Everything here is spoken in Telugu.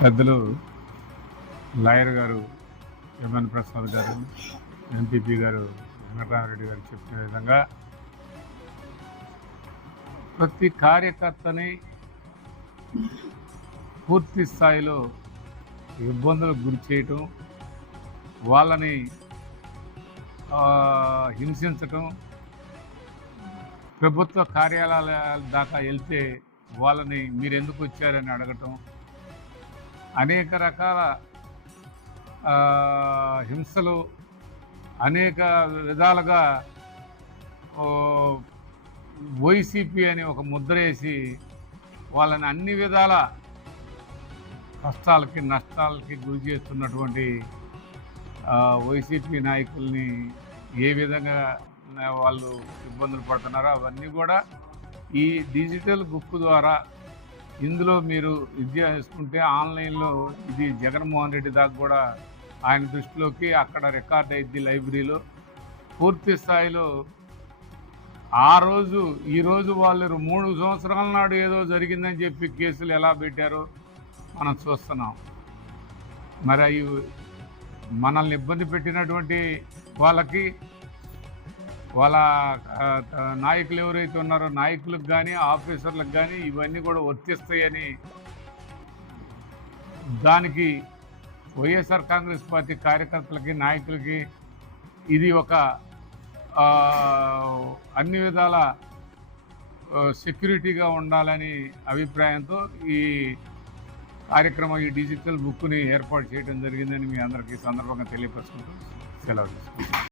పెద్దలు లాయర్ గారు ఎంఎన్ ప్రసాద్ గారు, ఎంపీపీ గారు వెంకటరామరెడ్డి గారు చెప్పిన విధంగా ప్రతి కార్యకర్తని పూర్తి స్థాయిలో ఇబ్బందులకు గురి చేయటం, వాళ్ళని హింసించటం, ప్రభుత్వ కార్యాలయాల దాకా వెళ్తే వాళ్ళని మీరు ఎందుకు వచ్చారని అడగటం, అనేక రకాల హింసలు అనేక విధాలుగా వైసీపీ అని ఒక ముద్ర వేసి వాళ్ళని అన్ని విధాల కష్టాలకి నష్టాలకి గురి చేస్తున్నటువంటి వైసీపీ నాయకుల్ని ఏ విధంగా వాళ్ళు ఇబ్బందులు పడుతున్నారో అవన్నీ కూడా ఈ డిజిటల్ బుక్ ద్వారా ఇందులో మీరు విద్య చేసుకుంటే ఆన్లైన్లో ఇది జగన్మోహన్ రెడ్డి దాకా కూడా ఆయన దృష్టిలోకి అక్కడ రికార్డ్ అయింది లైబ్రరీలో పూర్తి స్థాయిలో. ఈరోజు వాళ్ళు 3 సంవత్సరాల నాడు ఏదో జరిగిందని చెప్పి కేసులు ఎలా పెట్టారో మనం చూస్తున్నాం. మరి అవి మనల్ని ఇబ్బంది పెట్టినటువంటి వాళ్ళకి వాళ్ళ నాయకులు ఎవరైతే ఉన్నారో నాయకులకు కానీ ఆఫీసర్లకు కానీ ఇవన్నీ కూడా వర్తిస్తాయని దానికి వైఎస్ఆర్ కాంగ్రెస్ పార్టీ కార్యకర్తలకి నాయకులకి ఇది ఒక అన్ని విధాల సెక్యూరిటీగా ఉండాలని అభిప్రాయంతో ఈ కార్యక్రమం ఈ డిజిటల్ బుక్ని ఏర్పాటు చేయడం జరిగిందని మీ అందరికీ సందర్భంగా తెలియపరుచుకుంటూ సెలవు తీసుకుంటాం.